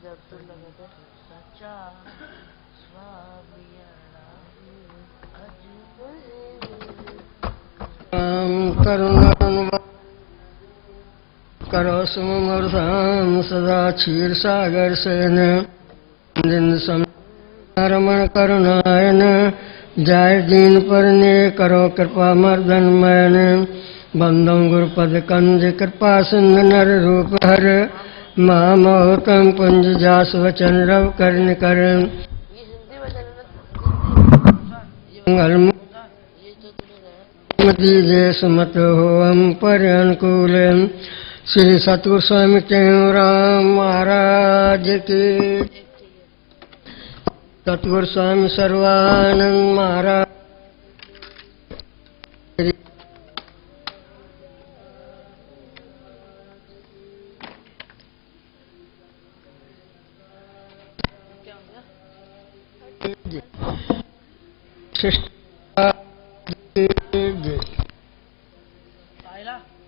जब तो लगे सच्चा करुणा करो सुमूर्धाम सदा क्षीर सागर सेन रमण करुणायन जाय दीन परने करो कृपा मर्दन मैन बंदम गुरुपद कंज कृपा सिंध नर रूप हर महामहोतम पुंज जास वचन रव कर्ण कर दीजे सुमत हो हम पर अनुकूल। श्री सतगुरु स्वामी राम महाराज की, सतगुरु स्वामी सर्वानंद महाराज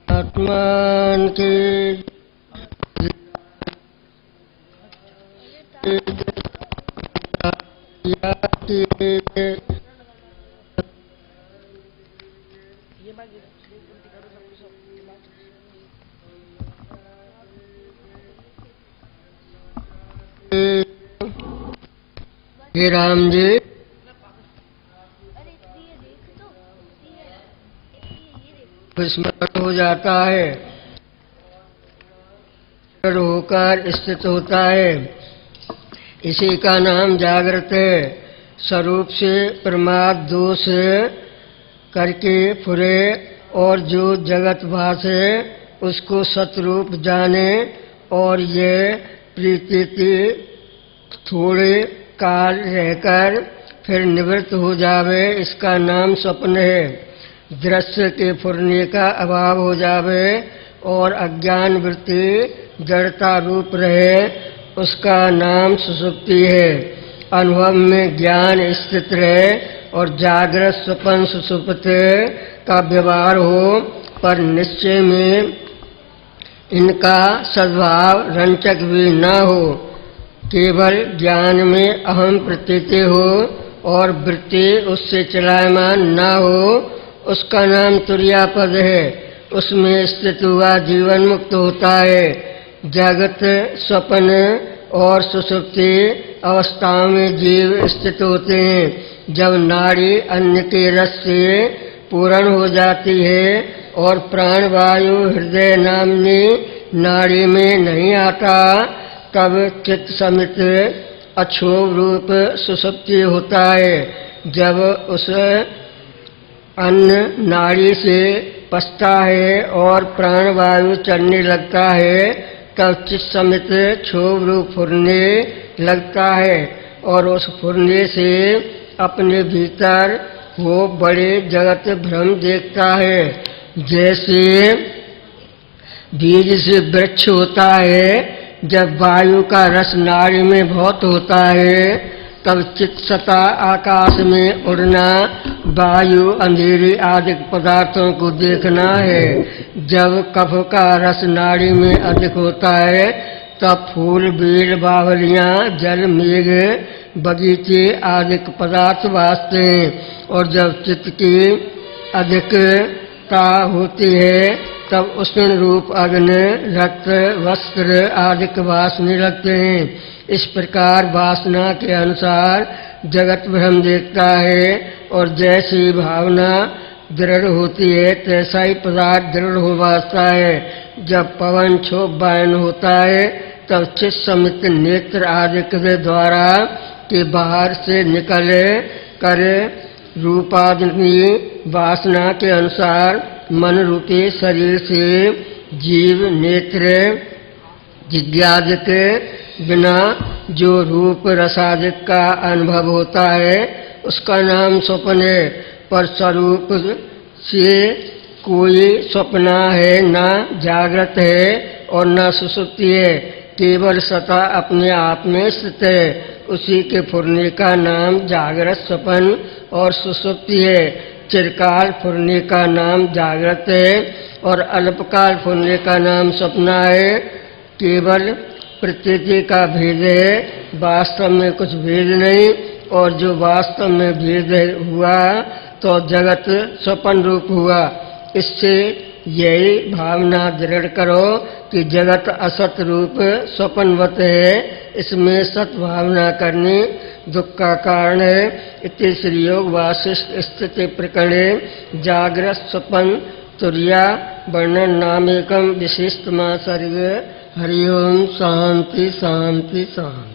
आत्मान की हे राम जी विस्मरण हो जाता है, होकर स्थित होता है, इसी का नाम जागृत है। स्वरूप से प्रमाद दोष करके फुरे और जो जगत भासे उसको सतरूप जाने और ये प्रीति थोड़े काल रहकर फिर निवृत्त हो जावे, इसका नाम स्वप्न है। दृश्य के फुरने का अभाव हो जावे और अज्ञान वृत्ति जड़ता रूप रहे, उसका नाम सुषुप्ति है। अनुभव में ज्ञान स्थित रहे और जागृत स्वप्न सुषुप्ति का व्यवहार हो, पर निश्चय में इनका सद्भाव रंचक भी न हो, केवल ज्ञान में अहम प्रतीति हो और वृत्ति उससे चलायमान न हो, उसका नाम तुर्यापद है। उसमें स्थित हुआ जीवन मुक्त होता है। जगत स्वप्न और सुषुप्ति अवस्थाओं में जीव स्थित होते हैं। जब नाड़ी अन्न के रस से पूर्ण हो जाती है और प्राणवायु हृदय नामनी नाड़ी में नहीं आता, तब चित्त समित अक्षोभ रूप सुषुप्ति होता है। जब उस अन्न नाड़ी से पचता है और प्राणवायु चलने लगता है, तब चित्त समित क्षोभ रूप फुरने लगता है और उस फुरने से अपने भीतर वो बड़े जगत भ्रम देखता है। जैसे बीज से वृक्ष होता है, जब वायु का रस नाड़ी में बहुत होता है, तब चित्त सता आकाश में उड़ना, वायु अंधेरी आदि पदार्थों को देखना है। जब कफ का रस नाड़ी में अधिक होता है, तब फूल बेल बावलियां जल मेघ बगीचे आदि पदार्थ भासते हैं। और जब चित्त की अधिकता होती है, तब उष्ण रूप अग्नि रक्त वस्त्र आदि भासने लगते हैं। इस प्रकार वासना के अनुसार जगत भ्रम देखता है और जैसी भावना दृढ़ होती है तैसा ही पदार्थ दृढ़ हो भासता है। जब पवन क्षोभ वायन होता है, तब चित्त समित नेत्र आदि के द्वारा के बाहर से निकले कर रूपादि वासना के अनुसार मन रूपी शरीर से जीव नेत्र जिज्ञादिक बिना जो रूप रसादिक का अनुभव होता है, उसका नाम स्वप्न है। पर स्वरूप से कोई स्वप्न है, न जागृत है और न सुषुप्ति है, केवल सता अपने आप में स्थित है। उसी के फुरने का नाम जागृत स्वप्न और सुषुप्ति है। चिरकाल फुरने का नाम जागृत है और अल्पकाल फुरने का नाम सपना है। केवल प्रतीति का भेद है, वास्तव में कुछ भेद नहीं। और जो वास्तव में भेद हुआ तो जगत स्वप्न रूप हुआ। इससे यही भावना दृढ़ करो कि जगत असत रूप स्वप्नवत है। इसमें सत भावना करनी दुख का कारण है। इति श्री योग वासिष्ठ स्थिति प्रकरणे जागृत स्वप्न तुर्या वर्णन नामेकम विशिष्टमा सर्ग। हरि ओम। शांति शांति शांति।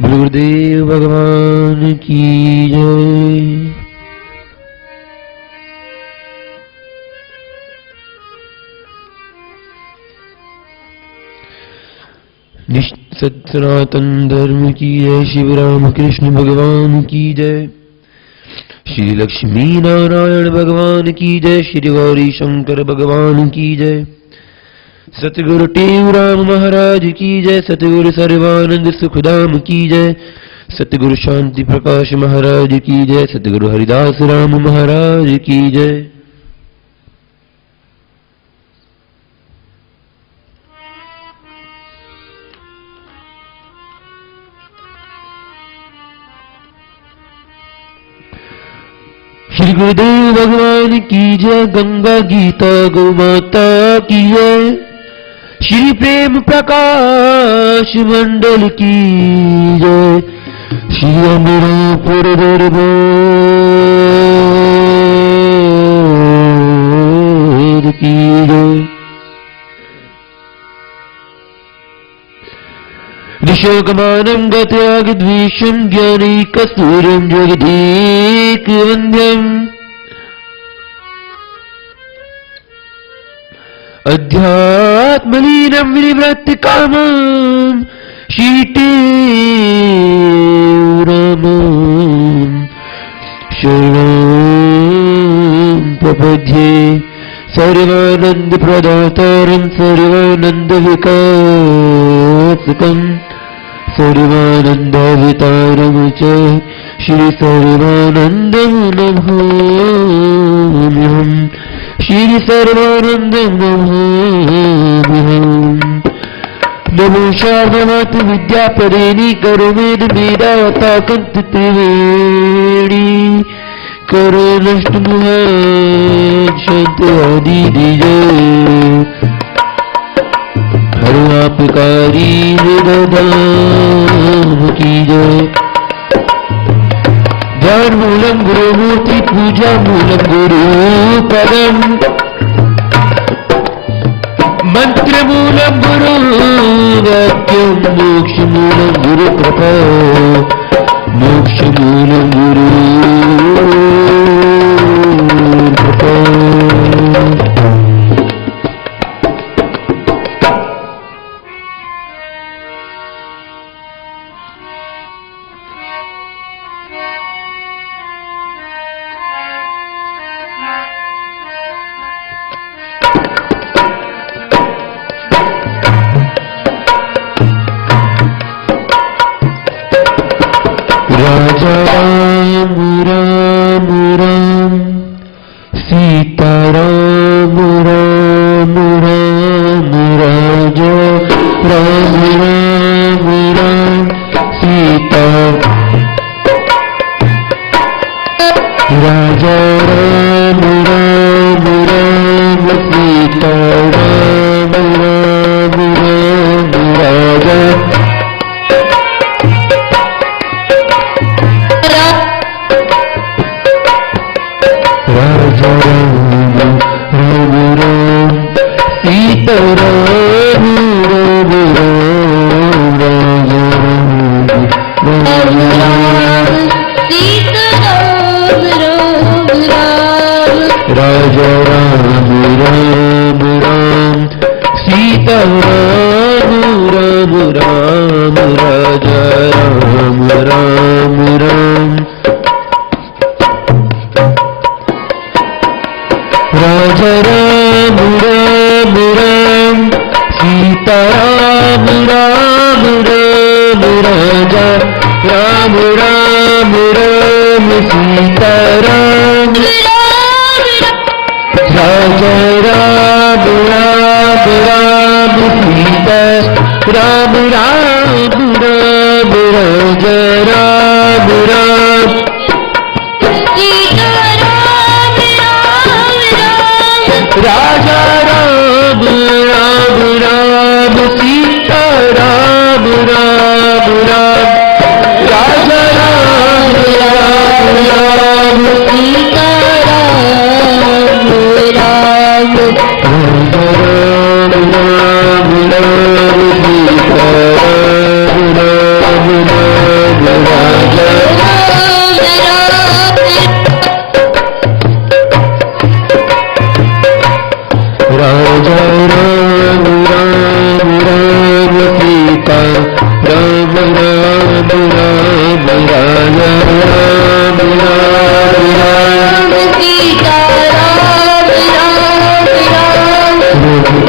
गुरुदेव भगवान की जय। सनातन धर्म की जय। शिव राम कृष्ण भगवान की जय। श्री लक्ष्मी नारायण भगवान की जय। श्री गौरी शंकर भगवान की जय। सतगुरु टेऊराम महाराज की जय। सतगुरु सर्वानंद सुखधाम की जय। सतगुरु शांति प्रकाश महाराज की जय। सतगुरु हरिदास राम महाराज की जय। श्री गुरुदेव भगवान की जय। गंगा गीता गौ माता की जय। श्री प्रेम प्रकाश मंडल की जय। श्री अमरापुर दरबार की जय। निशोकमानं गत्यागद्वेषं ज्ञानैकस्तूरं जगदेकवन्द्यम् अध्यात्मलीनं विनिवृत्त कामं शीतेरामं शरणं प्रपद्ये। सर्वानंद प्रदातारं सर्वानन्दविकासकं सर्वानन्दावतारं च श्री सर्वानन्दं नमाम्यहम्। श्री सर्वानन्दं नमाम्यहम्। नमो शारदामातु विद्यापरेणि करोमेद मेधावता कंत त्रिवेणी। करो नष्ट शांति आदि दीजय। हर आपकारी हृदयदान की जय। ध्यान मूलम गुरु मूर्ति पूजा मूलम गुरु पदम मंत्र मूलम गुरु वाक्यम मोक्ष मूलम गुरु कृपा मोक्ष मूलम गुरु कृपा। राजा राम राम राम सीता राम राम राम राजा राम राम राम सीता राजा राम राम राम सीता राम राम राम राजा राजा राम राम राम सीता राम राम राम राजा राम राम सीता राम राम राम राजा राम राम राम सीता राम राम राम राजा राम राम राम राजा राम राम राम सीता राम राम राम राजा राम राम राम सीता राम राजा राम राम राम सीता राम राम राम राजा राम राम सीता राम राम राम राजा राम राम राम सीता राम राम राम राजा राम राम राम सीता राम राम राजा राम राम राम सीता राम राम राम राजा राजा राम राम राम सीता राम राम राम राजा राम राम राम सीता राम राम राम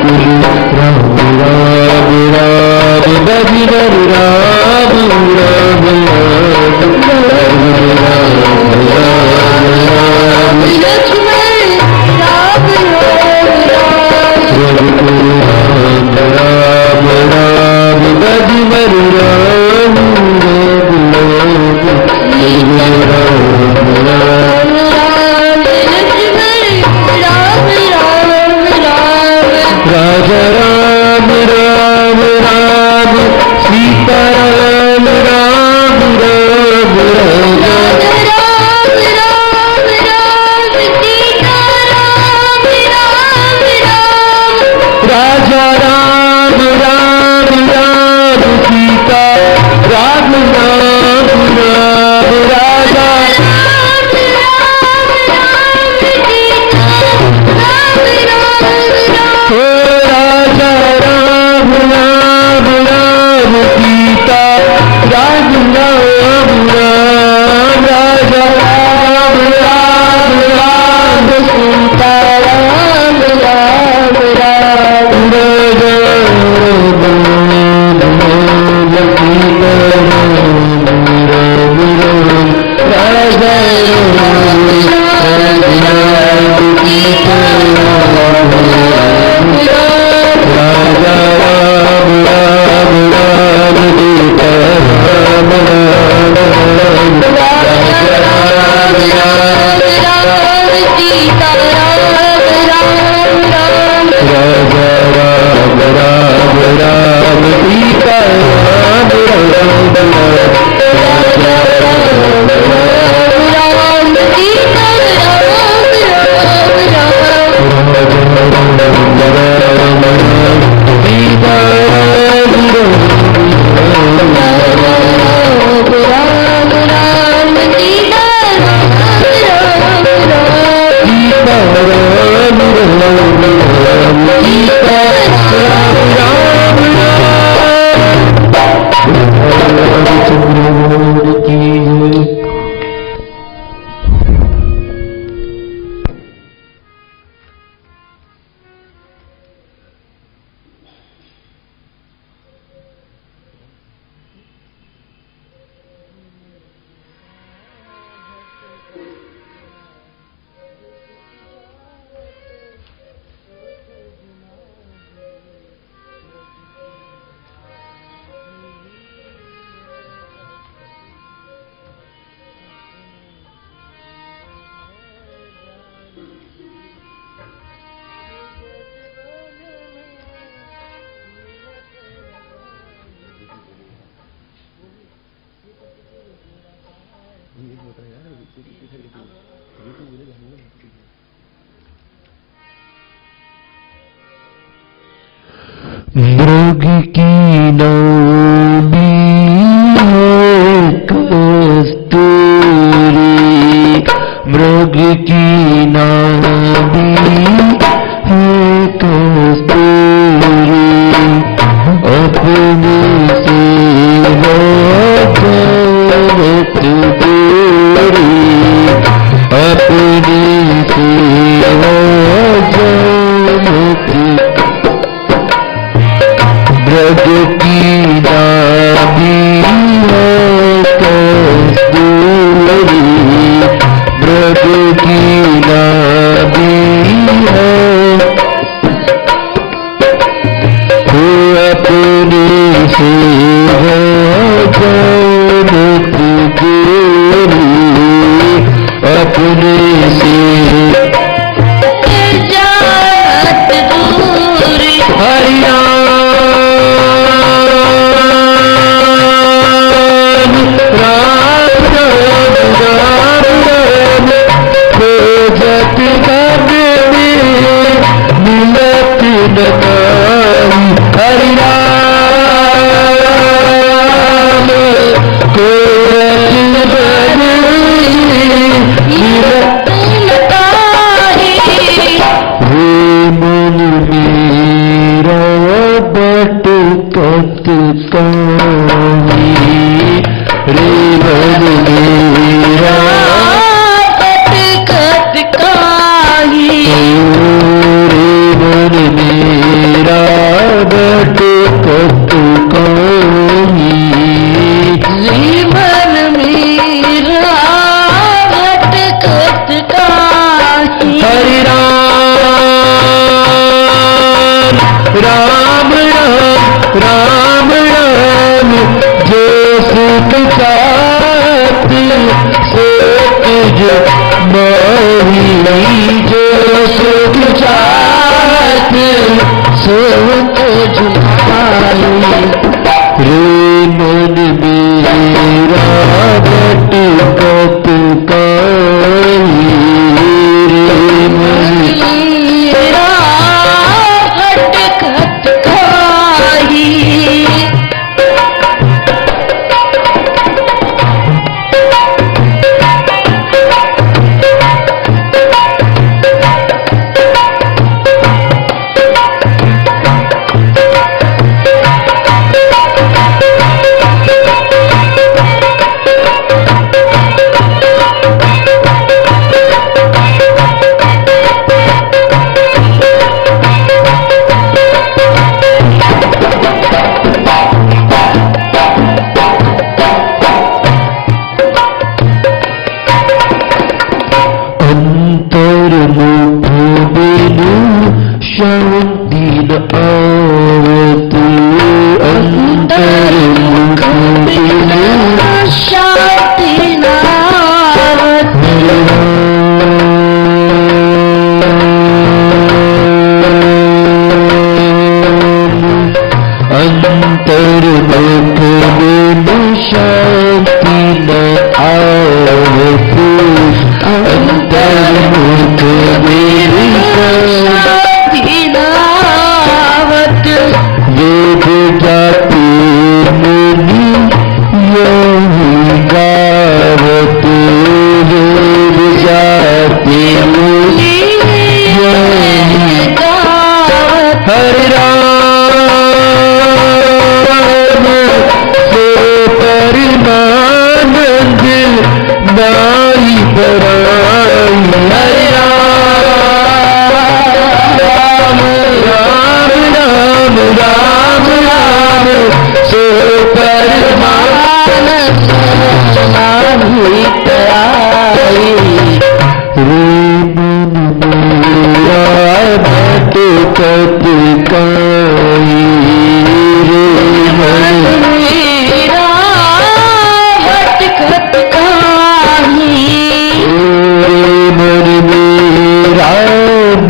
मृग की नाभी कस्तूरी, मृग की नाभी है कस्तूरी, अपने सेवक दूरी, अपने सेवक मृग की नाभी है कस्तूरी, मृग की नाभी है, वो अपने सेवक दूरी, अपने से जात दूरी हरिया भटकत काई रे मन मेरा भटकत काई रे मन मेरा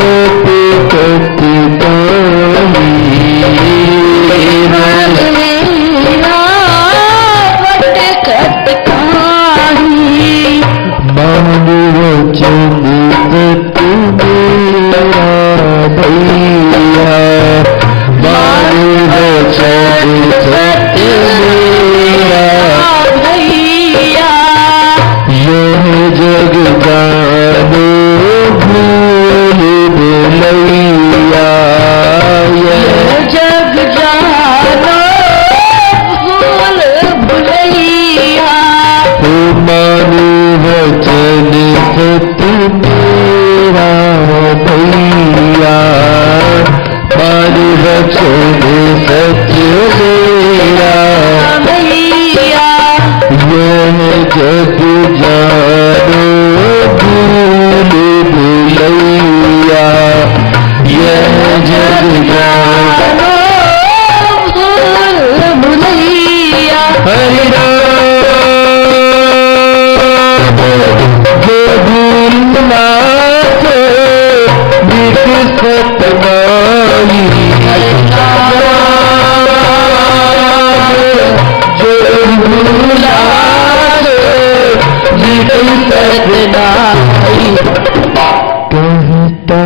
भटकत काई मन मेरा भटकत काई मानो वचन सत मेरा भैया मानो वचन सत मेरा भैया यह जग जानो भूल भुलैया यह जग जानो भूल भुलैया मानो वचन सत मेरा भैया मानो वचन सत मेरा भैया यह जग जानो भूल भुलैया यह जग जानो भूल भुलैया हरि राम जो भूलना से विकसत नाई जो भूला से विकसत नाई कहता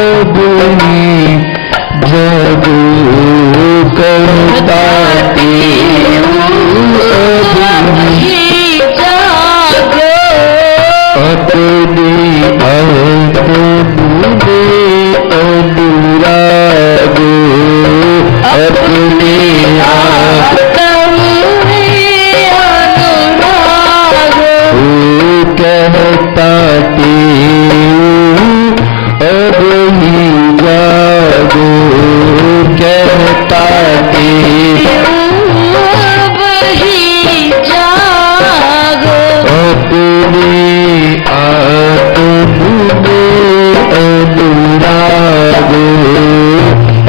अब जब कहता अपने अनुराग अपने कहता अब ही जागो कहता अपने आत्म में अनुराग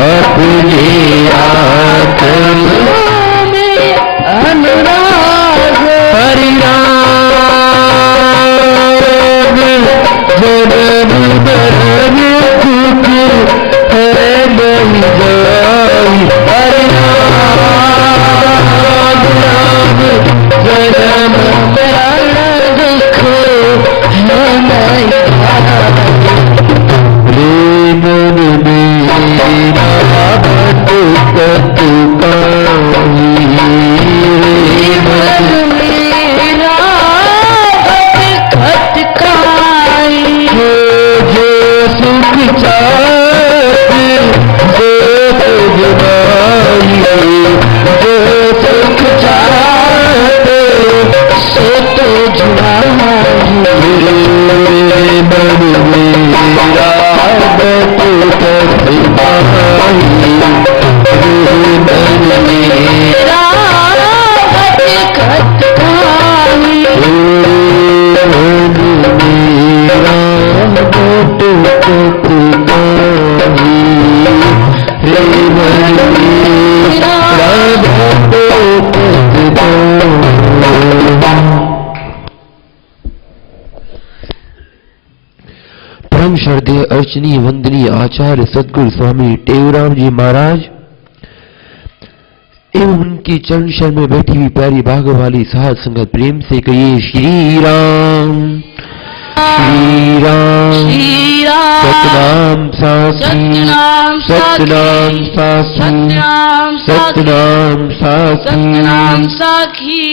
अपने आत्म हरि राम जन्म मरण दुख है नहीं जाई हरि राम जन्म मरण दुख है नहीं रे मन मेरा भटकत काई रे मन जो सुख चाहते सो तुझमाई जो सुख चाहते सो तुझमाई मन मेरा भटकत काई मन मेरा भटकत काई परम श्रद्धेय अर्चनीय वंदनीय आचार्य सद्गुरु स्वामी टेऊराम जी महाराज एवं उनकी चरण शरण में बैठी हुई प्यारी भागो वाली साध संगत प्रेम से कहिए श्री राम श्री राम सतनाम साखी सतनाम साखी सतनाम साखी साखी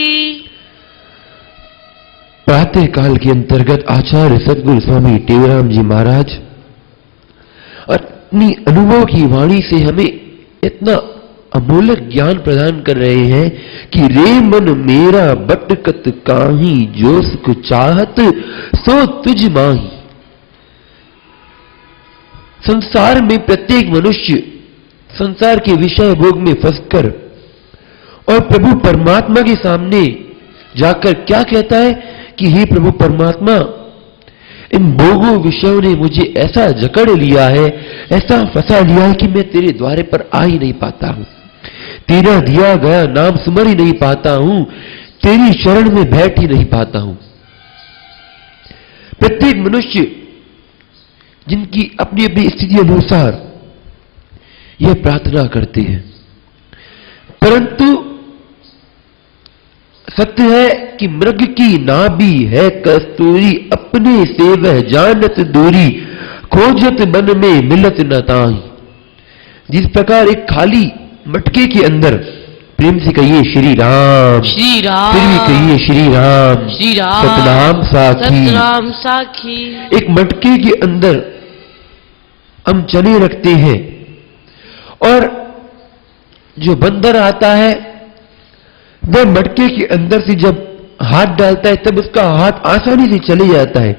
प्रातः काल के अंतर्गत आचार्य सद्गुरु स्वामी टेऊराम जी महाराज अपनी अनुभव की वाणी से हमें इतना अमूलक ज्ञान प्रदान कर रहे हैं कि रे मन मेरा बटकत काहीं जो सुख चाहत सो तुझ माही। संसार में प्रत्येक मनुष्य संसार के विषय भोग में फंसकर और प्रभु परमात्मा के सामने जाकर क्या कहता है कि हे प्रभु परमात्मा, इन भोगों विषयों ने मुझे ऐसा जकड़ लिया है, ऐसा फंसा लिया है कि मैं तेरे द्वारे पर आ ही नहीं पाता हूं, तेरा दिया गया नाम सुमर ही नहीं पाता हूं, तेरी शरण में बैठ ही नहीं पाता हूं। प्रत्येक मनुष्य जिनकी अपनी अपनी स्थिति अनुसार यह प्रार्थना करते हैं, परंतु सत्य है कि मृग की नाभि है कस्तूरी, अपने से वह जानत दूरी, खोजत मन में मिलत न ताही। जिस प्रकार एक खाली मटके के अंदर, प्रेम से कहिए श्री राम, श्री राम, फिर भी कहिए श्री राम, श्री राम, सतनाम साखी, सतनाम साखी। एक मटके के अंदर हम चने रखते हैं और जो बंदर आता है वह मटके के अंदर से जब हाथ डालता है तब उसका हाथ आसानी से चले जाता है,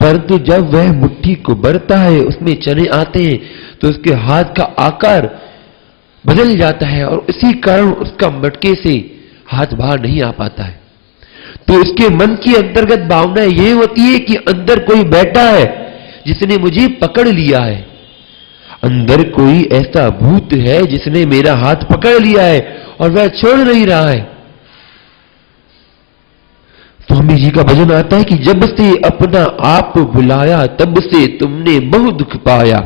परंतु जब वह मुट्ठी को भरता है, उसमें चने आते हैं तो उसके हाथ का आकार बदल जाता है और इसी कारण उसका मटके से हाथ बाहर नहीं आ पाता है। तो उसके मन की अंतर्गत भावना यह होती है कि अंदर कोई बैठा है जिसने मुझे पकड़ लिया है, अंदर कोई ऐसा भूत है जिसने मेरा हाथ पकड़ लिया है और वह छोड़ नहीं रहा है। स्वामी जी का भजन आता है कि जब से अपना आप बुलाया तब से तुमने बहु दुख पाया,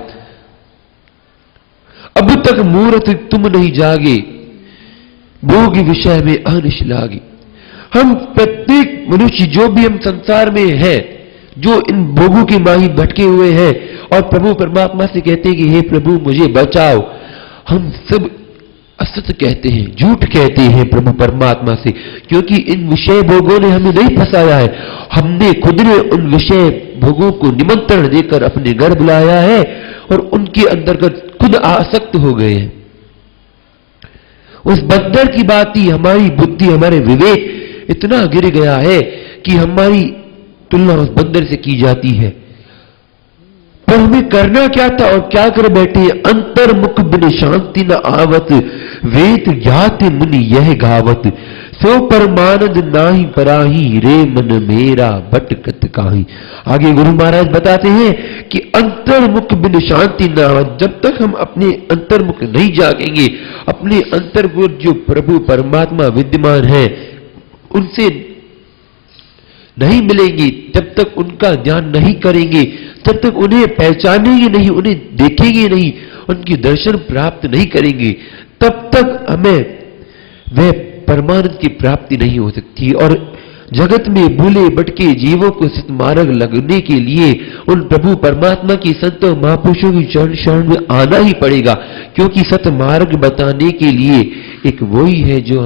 अब तक मूर्त तुम नहीं जागे, भोग विषय में अनिश लागे। हम प्रत्येक मनुष्य जो भी हम संसार में है, जो इन भोगों की माही भटके हुए हैं और प्रभु परमात्मा से कहते हैं कि हे प्रभु मुझे बचाओ, हम सब असत्य कहते हैं, झूठ कहते हैं प्रभु परमात्मा से, क्योंकि इन विषय भोगों ने हमें नहीं फंसाया है, हमने खुद ने उन विषय भोगों को निमंत्रण देकर अपने घर बुलाया है और उनके अंतर्गत खुद आसक्त हो गए हैं। उस बंदर की बात ही हमारी बुद्धि, हमारे विवेक इतना गिर गया है कि हमारी तुलना उस बंदर से की जाती है। पर हमें करना क्या था और क्या कर बैठे? अंतर्मुख बिन शांति न आवत, वेद ज्ञाति मुनि यह गावत, सो परमानंद नाही पराही, रे मन मेरा भटकत काहि। आगे गुरु महाराज बताते हैं कि अंतर्मुख बिन शांति न आवत, जब तक हम अपने अंतर्मुख नहीं जागेंगे, अपने अंतर्मुख जो प्रभु परमात्मा विद्यमान है उनसे नहीं मिलेंगे, जब तक उनका ध्यान नहीं करेंगे, तब तक उन्हें पहचानेंगे नहीं, उन्हें देखेंगे नहीं, उनकी दर्शन प्राप्त नहीं करेंगे, तब तक हमें वह परमानंद की प्राप्ति नहीं हो सकती। और जगत में भूले भटके जीवों को सतमार्ग लगने के लिए उन प्रभु परमात्मा की संतों महापुरुषों की चरण शरण में आना ही पड़ेगा, क्योंकि सतमार्ग बताने के लिए एक वही है जो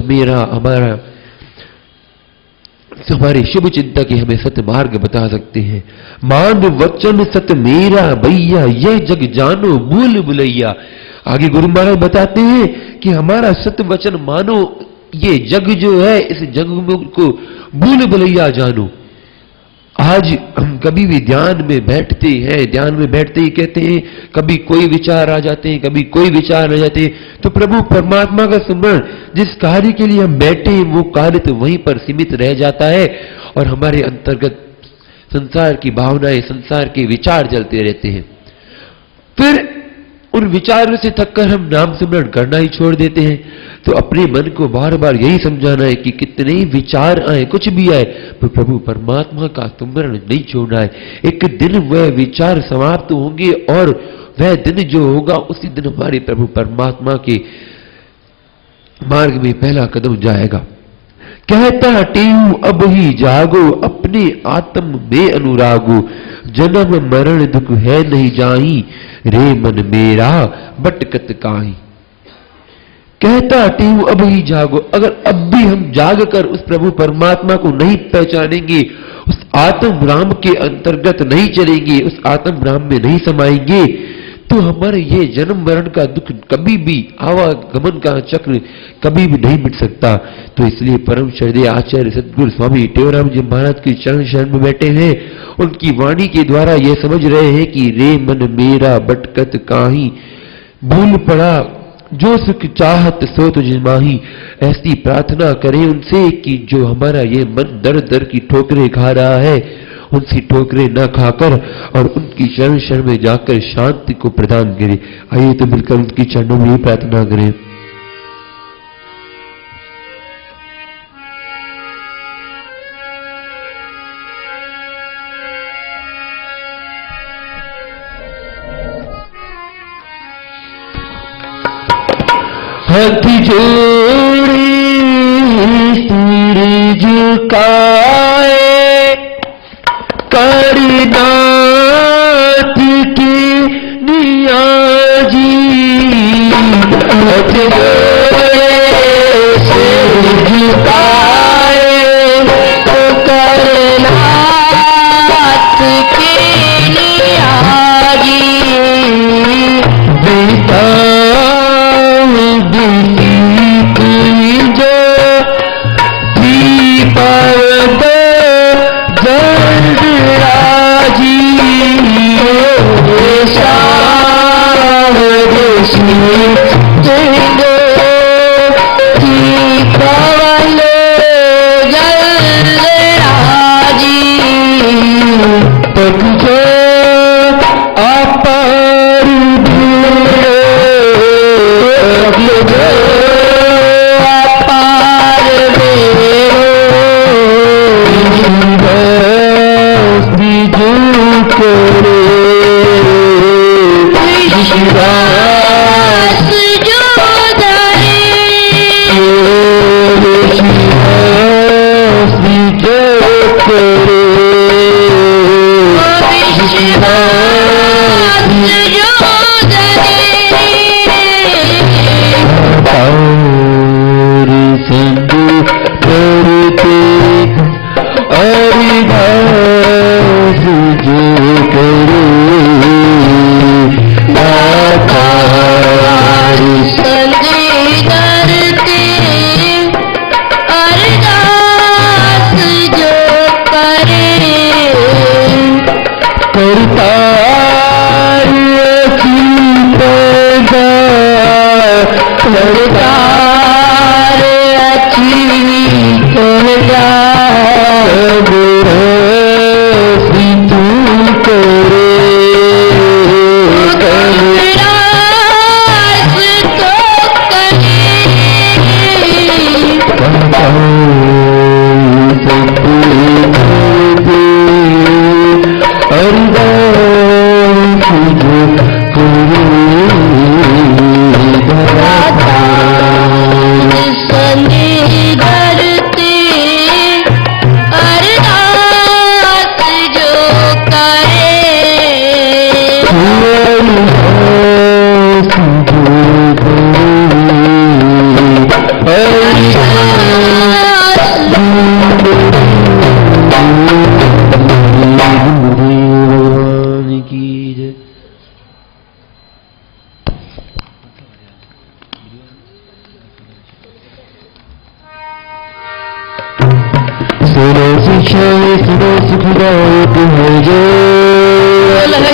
हमारे शुभ चिंतक हमें सत्य मार्ग बता सकते हैं। मान वचन सत मेरा भैया, यह जग जानो भूल भुलैया। आगे गुरु महाराज बताते हैं कि हमारा सत्य वचन मानो, ये जग जो है इस जग को भूल भुलैया जानो। आज हम कभी भी ध्यान में बैठते हैं, ध्यान में बैठते ही कहते हैं, कभी कोई विचार आ जाते हैं, कभी कोई विचार आ जाते हैं, तो प्रभु परमात्मा का स्मरण जिस कार्य के लिए हम बैठे हैं वो कार्य तो वहीं पर सीमित रह जाता है और हमारे अंतर्गत संसार की भावनाएं, संसार के विचार चलते रहते हैं। फिर उन विचारों से थककर हम नाम सिमरण करना ही छोड़ देते हैं। तो अपने मन को बार बार यही समझाना है कि कितने ही विचार आए, कुछ भी आए, तो प्रभु परमात्मा का स्मरण नहीं छोड़ना है। एक दिन वह विचार समाप्त होंगे और वह दिन जो होगा उसी दिन हमारे प्रभु परमात्मा के मार्ग में पहला कदम जाएगा। कहता टेऊ अब ही जागो, अपने आत्म में अनुरागो, जन्म मरण दुख है नहीं जाही, रे मन मेरा भटकत काहि। कहता टेऊ अब ही जागो, अगर अब भी हम जाग कर उस प्रभु परमात्मा को नहीं पहचानेंगे, उस आत्म राम के अंतर्गत नहीं चलेंगे, उस आत्म राम में नहीं समाएंगे, तो हमारे ये जन्म मरण का दुख कभी भी, आवागमन का चक्र कभी भी नहीं मिट सकता। तो इसलिए परम श्रद्धेय आचार्य सद्गुरु स्वामी टेवराम जी महाराज की चरण शरण में बैठे हैं, उनकी वाणी के द्वारा यह समझ रहे हैं कि रे मन मेरा भटकत काहि, भूल पड़ा जो सुख चाहत सो तुझ माही। ऐसी प्रार्थना करें उनसे कि जो हमारा ये मन दर दर की ठोकरें खा रहा है उनसे ठोकरे न खाकर और उनकी शरण शरण में जाकर शांति को प्रदान करे। आइए तो मिलकर उनकी चरणों में प्रार्थना करें। हाथ जोड़ी सिर झुकाए करनाथ की नियाजी। हाथ जोड़े सिर झुकाए करनाथ की नियाजी। बेटा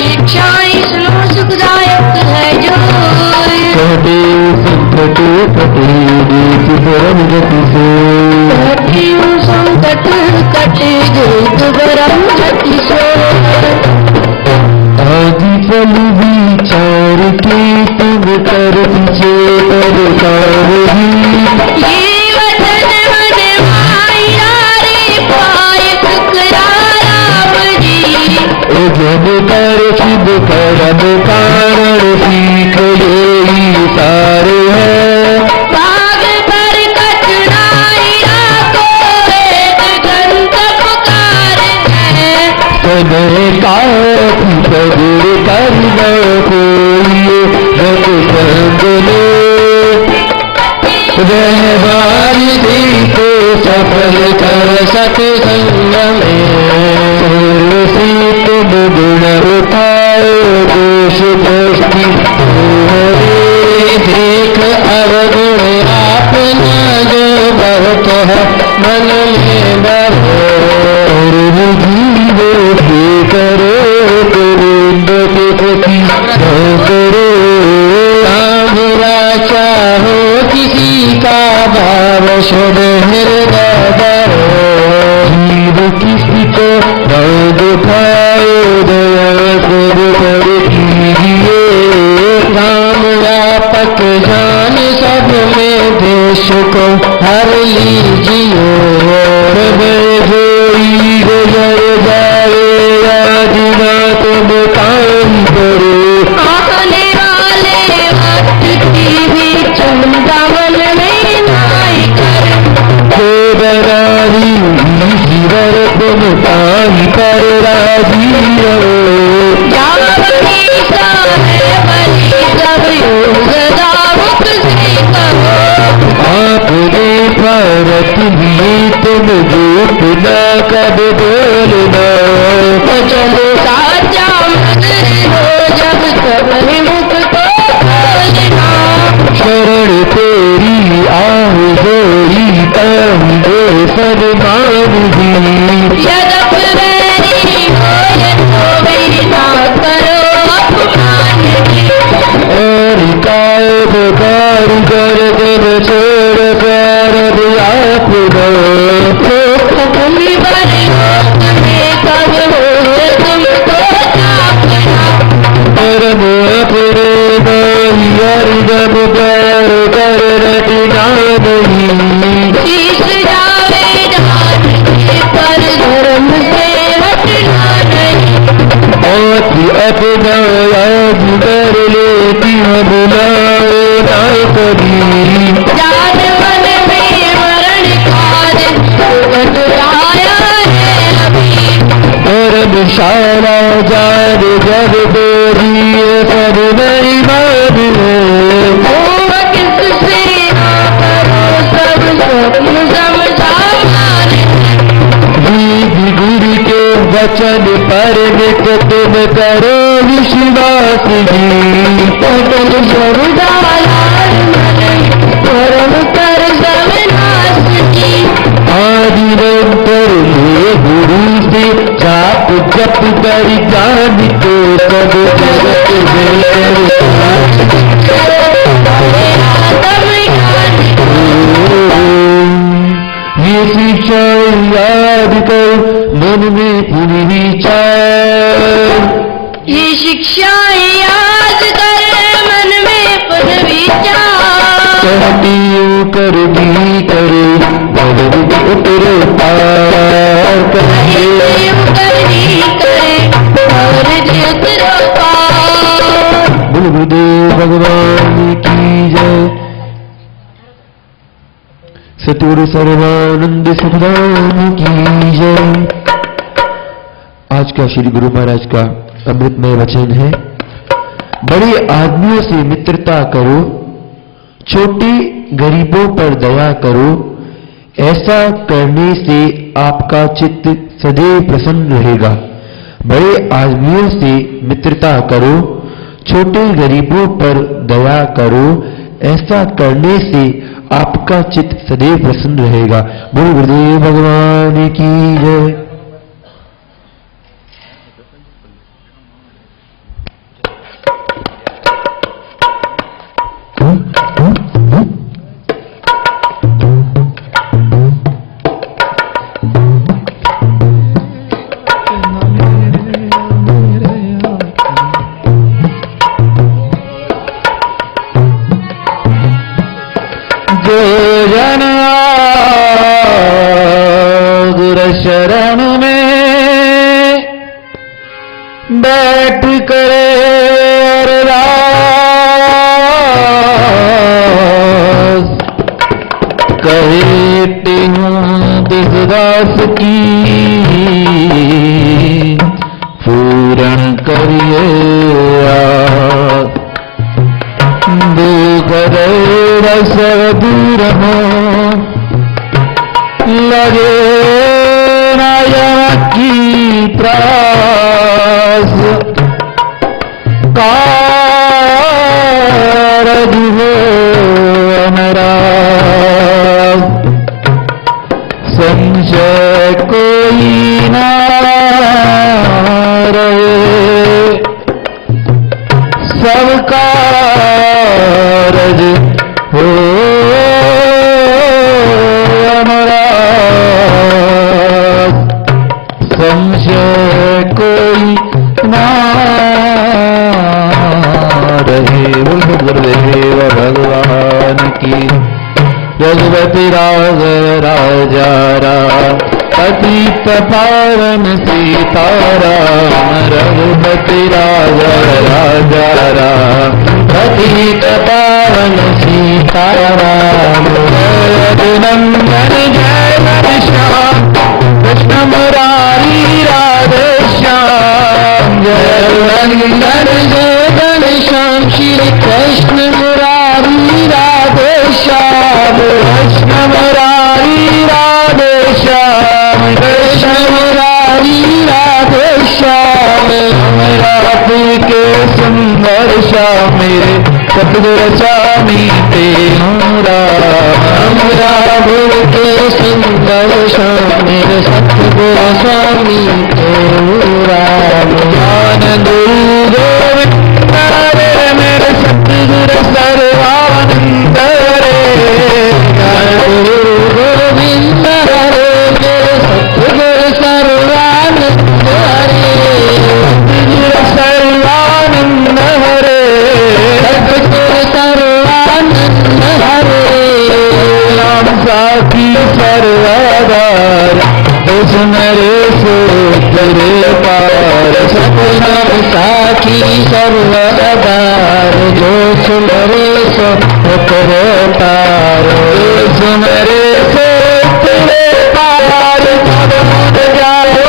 शिक्षाएं सुनो सुखदायक है जो। कटे संकट कटे देख परम गति से। कटे संकट कटे देख परम गति से। आदि फल विचार के तुम कर पीछे पर ही। ये वचन मन माया रे पाय टुकड़ा राम जी। जब कर शुभ करम कारण सीख यही सारे हैं। भाग पर कचनाइया को वेद ग्रंथ पुकार है। समय का सगुर करना कोई जग संगले। रहमान दी को सफल कर सत्संग में। तुम गुण उठाओ दोष दोस्ती देख अवगुण अपना जो बहुत है मन में बहो। जीवो के करो गोविंद के प्रति करो। बुरा चाहो किसी का भाव शुभ हृदय करो। जीव किसी को क्लेश को हर लीजिए, समय जोई गुजर जाए, आज ना तुम काम करो। आने वाले वक्त की भी चिंता मन में नाई कर, जो बरारी ईश्वर तुम पाई पर राजी रहो। जावनी है बलि सब योग दामुक से कहो, आपने भारत लिए तुम झूठ न कब बोलना। चलो साचा मन हो जब सब मुख को खोलना, शरण तेरी आह जोड़ी तंगे सन्मान दी। यदप वैरी हो यदो वैरी ना करो अपमान की, और कायद कार गर्दन छोड़ कर दिया अपना। भूमि पर योग में कब हो तुमको चापना, परम अपने नहीं अर्दम पैर कर रटना नहीं। शीश जावे डाल के पर धर्म से हटना नहीं, और अपना याद कर लेती बुलाओ ना कभी। जान मन में मरण काज सुगत आया है अभी, धर्मशाला जान जब बोलिए सब नहीं मान है। होगा किससे ना करो सब स्वप्न समझाने, गुरु के वचन पर नित तुम करो विश्वास जी। पटल जरुदालाल मन परम कर सब नाश की, आदिरंतर ये गुरु से जाप जप कर जान को सब जगत में। ये शिक्षा याद कर मन में पूरी विचार। ये शिक्षा याद कर मन में पुन विचार, कहती कर दी करे बदल उतरो पार। कहिए करनी करे और जितरो पार, गुरुदेव भगवान की जय। सतगुरु सर्वानंद सुखदान की जय। आज का श्री गुरु महाराज का अमृतमय वचन है, बड़े आदमियों से मित्रता करो, छोटे गरीबों पर दया करो, ऐसा करने से आपका चित्त सदैव प्रसन्न रहेगा। बड़े आदमियों से मित्रता करो, छोटे गरीबों पर दया करो, ऐसा करने से आपका चित्त सदैव प्रसन्न रहेगा। बोलो गुरुदेव भगवान की जय। शरण में बैठ करे अरदास, कहे दिसदास की पूर्ण करिए आस। दुख रस दूर हो लगे नायक की त्रास, कारज हो अनराग, संशय कोई ना रहे, सब कारज हो संशय कोई ना रहे। बोल गुरुदेव भगवान की जय। रघुपति राघव राजा राम पतित पावन सीताराम रघुपति राघव राजा राम पतित पावन सीताराम नंदन जय श्याम कृष्ण मुरारी राधे श्याम जय नंदन जय श्याम श्री कृष्ण मुरारी राधे श्याम कृष्ण मुरारी राधे श्याम कृष्ण मुरारी राधे श्याम राधे के सुंदर श्याम मेरे सतगुरु स्वामी तेरा राधे के सुंदर श्याम मेरे सतगुरु स्वामी तेरा ज्ञान गुरु गोविंद रे मेरे सतगुरु सर्वानंद रे ज्ञान गुरु गोविंद रे मेरे सतगुरु सर्वानंद रे सतगुरु सर्वानंद हरे सतगुरु सर्वानंद हरे नाम साखी सर्वदार सुनरे तेरे पार सतनाम साखी सर्वदार जो सुनरे सो तेरे पार सुनरे सो तेरे पार कब जाओ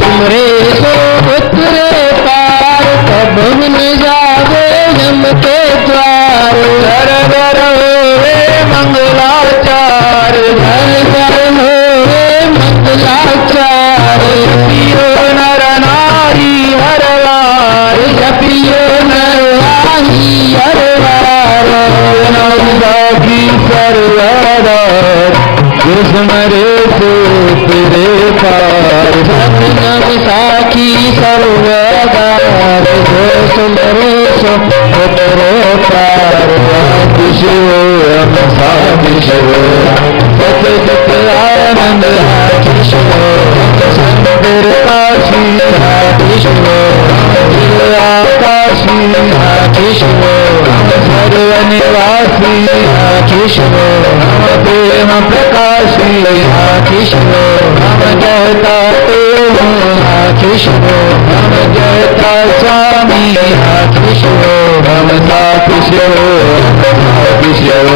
सुनरे सो तेरे पार कब न जावे यम के द्वार घर घर होवे मंगलाचार घर घर होवे मंगलाचार जपियो नर नारी हर वार जपियो नर नारी हर वार नाम साखी सर्वदार जिसमरे सो तेरे पार नाम साखी सर्वदार जो सुमरे सो तेरे पार शिव साखी शिव सत सत आनंद शिव संतर काशी शिव आकाशी शिव सर्वनिवासी शिव प्रेम प्रकाशी शिव जयता शिव जयता स्वामी शिव साखी शिव शिव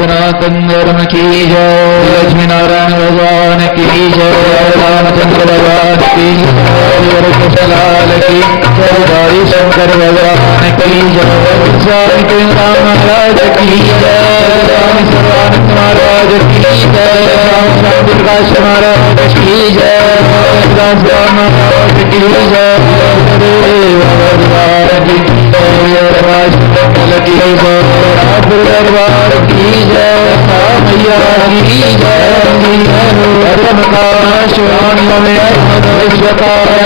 सनातन धर्म की जय लक्ष्मी नारायण भगवान की जय रामचंद्र भगवान की जय कृष्णलाल की जय गौरी शंकर भगवान की जय स्वामी तुलसीराम महाराज की जय स्वामी सर्वानंद महाराज की जय स्वामी प्रकाश महाराज की जय दास महाराज की जय भगवान की दरबार की जय मैया की जय धर्मकाश विश्वकाश